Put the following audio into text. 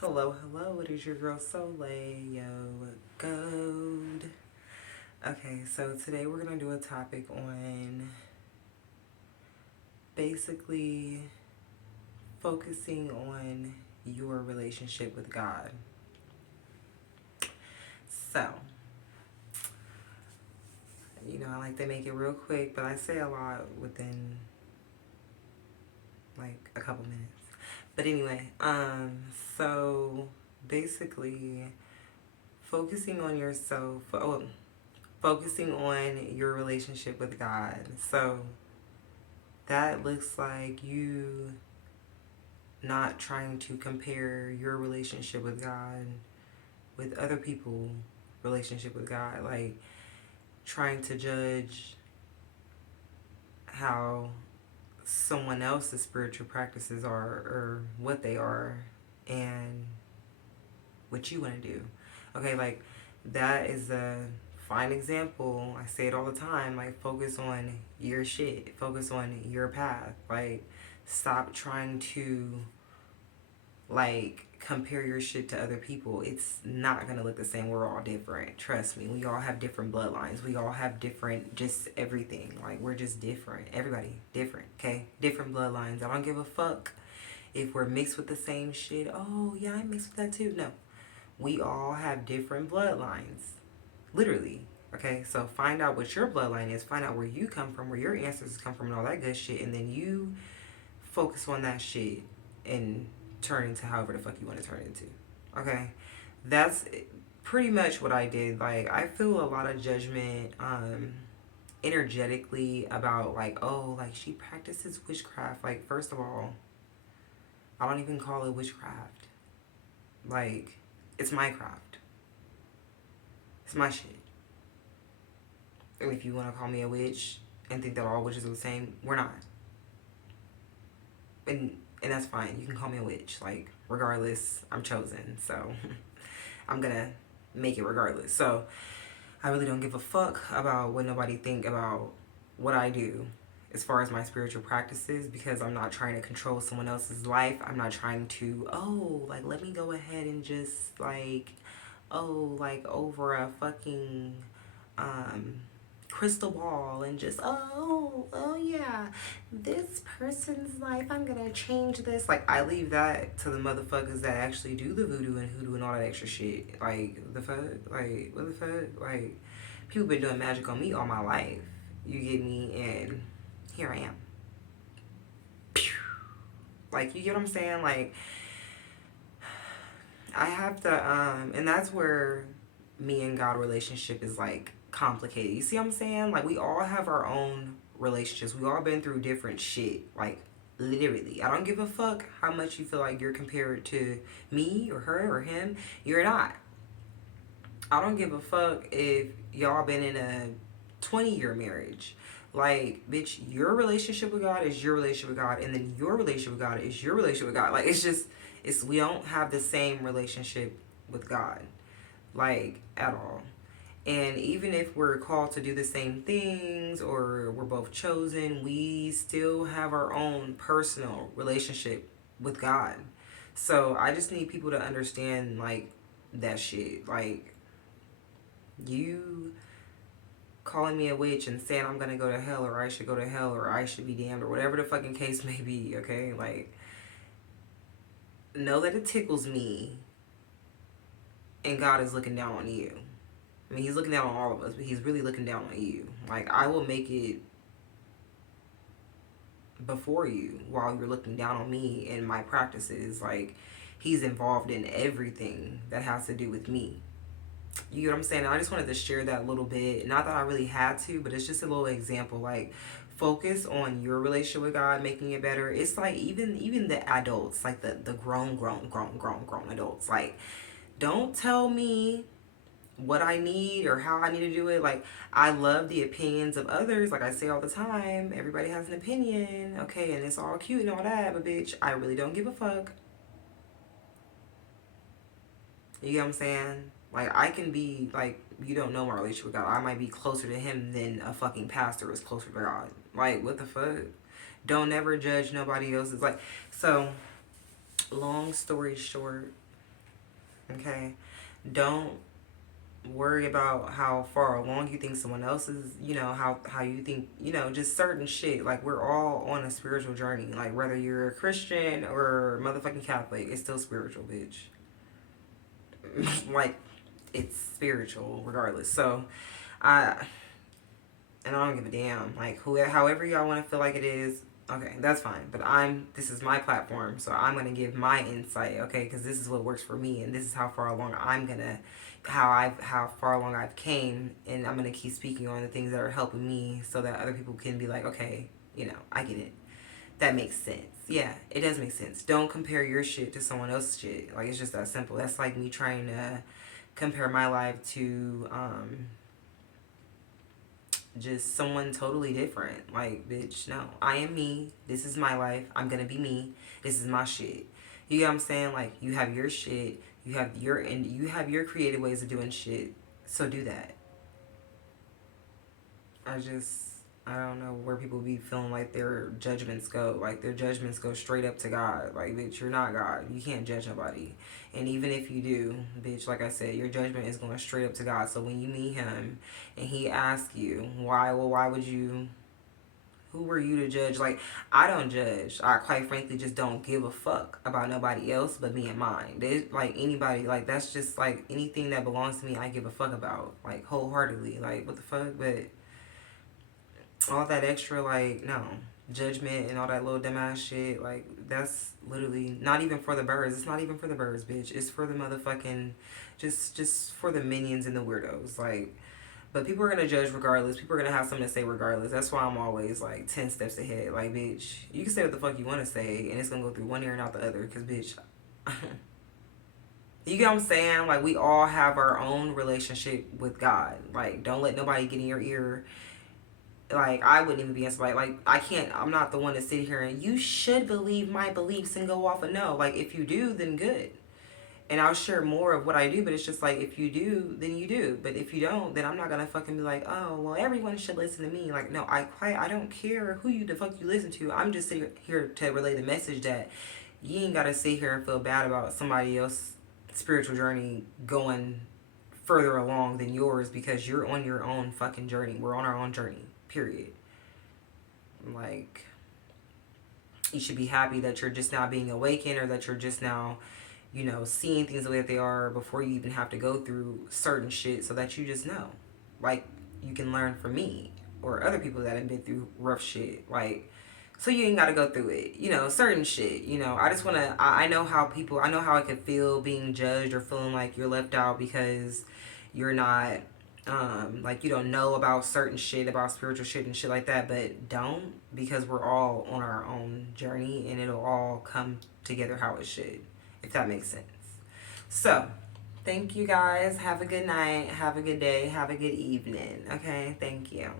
Hello, hello, it is your girl Soleil Gold. Okay, so today we're gonna do a topic on basically focusing on your relationship with God. So, I like to make it real quick, but I say a lot within like a couple minutes. But anyway, so basically focusing on yourself, focusing on your relationship with God. So that looks like you not trying to compare your relationship with God with other people's relationship with God, like trying to judge how someone else's spiritual practices are or what they are and what you want to do. Okay, like that is a fine example. I say it all the time, like focus on your shit, focus on your path. Like stop trying to like compare your shit to other people. It's not gonna look the same. We're all different, trust me. We all have different bloodlines, we all have different just everything. Like we're just different, everybody different. Okay, different bloodlines. I don't give a fuck if we're mixed with the same shit. Oh yeah, I'm mixed with that too. No, we all have different bloodlines, literally. Okay, so find out what your bloodline is, find out where you come from, where your ancestors come from, and all that good shit, and then you focus on that shit and turn into however the fuck you want to turn into. Okay, that's pretty much what I did. Like I feel a lot of judgment energetically about like, oh, like she practices witchcraft. Like first of all, I don't even call it witchcraft. Like it's my craft, it's my shit. And if you want to call me a witch and think that all witches are the same, we're not. And that's fine. You can call me a witch. Like regardless, I'm chosen. So I'm gonna make it regardless. So I really don't give a fuck about what nobody think about what I do as far as my spiritual practices, because I'm not trying to control someone else's life. I'm not trying to, oh, like let me go ahead and just like, oh, like over a fucking um crystal ball and just, oh yeah, this person's life, I'm gonna change this. Like I leave that to the motherfuckers that actually do the voodoo and hoodoo and all that extra shit. Like the fuck, like what the fuck, like people been doing magic on me all my life, you get me, and here I am. Like you get what I'm saying? Like I have to and that's where me and God relationship is like complicated. You see what I'm saying? Like we all have our own relationships. We all been through different shit. Like literally. I don't give a fuck how much you feel like you're compared to me or her or him. You're not. I don't give a fuck if y'all been in a 20-year marriage. Like, bitch, your relationship with God is your relationship with God, and then your relationship with God is your relationship with God. Like, it's just, we don't have the same relationship with God, like, at all. And even if we're called to do the same things or we're both chosen, we still have our own personal relationship with God. So I just need people to understand, like, that shit. Like, you calling me a witch and saying I'm gonna go to hell or I should go to hell or I should be damned or whatever the fucking case may be, okay? Like, know that it tickles me and God is looking down on you. I mean, he's looking down on all of us, but he's really looking down on you. Like, I will make it before you while you're looking down on me and my practices. Like, he's involved in everything that has to do with me. You get what I'm saying? I just wanted to share that a little bit. Not that I really had to, but it's just a little example. Like, focus on your relationship with God, making it better. It's like even the adults, like the grown adults. Like, don't tell me what I need or how I need to do it. Like, I love the opinions of others. Like I say all the time, everybody has an opinion, okay, and it's all cute and all that, but bitch, I really don't give a fuck. You get what I'm saying? Like, I can be, like, you don't know my relationship with God. I might be closer to him than a fucking pastor is closer to God. Like, what the fuck? Don't ever judge nobody else's. Like, so, long story short, Okay? Don't worry about how far along you think someone else is, how you think, just certain shit. Like, we're all on a spiritual journey. Like, whether you're a Christian or motherfucking Catholic, it's still spiritual, bitch. Like, it's spiritual regardless. So, I and I don't give a damn. Like, however y'all want to feel like it is, okay, that's fine. But this is my platform, so I'm gonna give my insight, okay? Because this is what works for me, and this is how far along how far along I've came, and I'm gonna keep speaking on the things that are helping me, so that other people can be like, okay, I get it. That makes sense. Yeah, it does make sense. Don't compare your shit to someone else's shit. Like, it's just that simple. That's like me trying to compare my life to just someone totally different. Like, bitch, no. I am me. This is my life. I'm gonna be me. This is my shit. You get what I'm saying? Like, you have your shit. You have your creative ways of doing shit. So do that. I don't know where people be feeling like their judgments go. Like, their judgments go straight up to God. Like, bitch, you're not God. You can't judge nobody. And even if you do, bitch, like I said, your judgment is going straight up to God. So when you meet him and he asks you, why would you, who were you to judge? Like, I don't judge. I quite frankly just don't give a fuck about nobody else but me and mine. Like, anybody, like, that's just like anything that belongs to me, I give a fuck about. Like, wholeheartedly. Like, what the fuck? But all that extra, like, no, judgment and all that little dumbass shit, like, that's literally not even for the birds. It's not even for the birds, bitch. It's for the motherfucking, just for the minions and the weirdos. Like, but people are gonna judge regardless. People are gonna have something to say regardless. That's why I'm always like 10 steps ahead. Like, bitch, you can say what the fuck you want to say, and it's gonna go through one ear and out the other. Cause, bitch, you get what I'm saying? Like, we all have our own relationship with God. Like, don't let nobody get in your ear. Like, I wouldn't even be in somebody, like, I'm not the one to sit here and you should believe my beliefs and go off of no. Like, if you do, then good. And I'll share more of what I do, but it's just like, if you do, then you do. But if you don't, then I'm not gonna fucking be like, oh, well, everyone should listen to me. Like, no, I don't care who you the fuck you listen to. I'm just sitting here to relay the message that you ain't gotta sit here and feel bad about somebody else's spiritual journey going further along than yours, because you're on your own fucking journey. We're on our own journey, period. Like, you should be happy that you're just now being awakened, or that you're just now, seeing things the way that they are before you even have to go through certain shit, so that you just know. Like, you can learn from me or other people that have been through rough shit. Like, so you ain't got to go through it. Certain shit. I just want to, I know how it could feel being judged or feeling like you're left out because you're not, like, you don't know about certain shit, about spiritual shit and shit like that. But don't, because we're all on our own journey, and it'll all come together how it should, if that makes sense. So, thank you guys. Have a good night. Have a good day. Have a good evening. Okay? Thank you.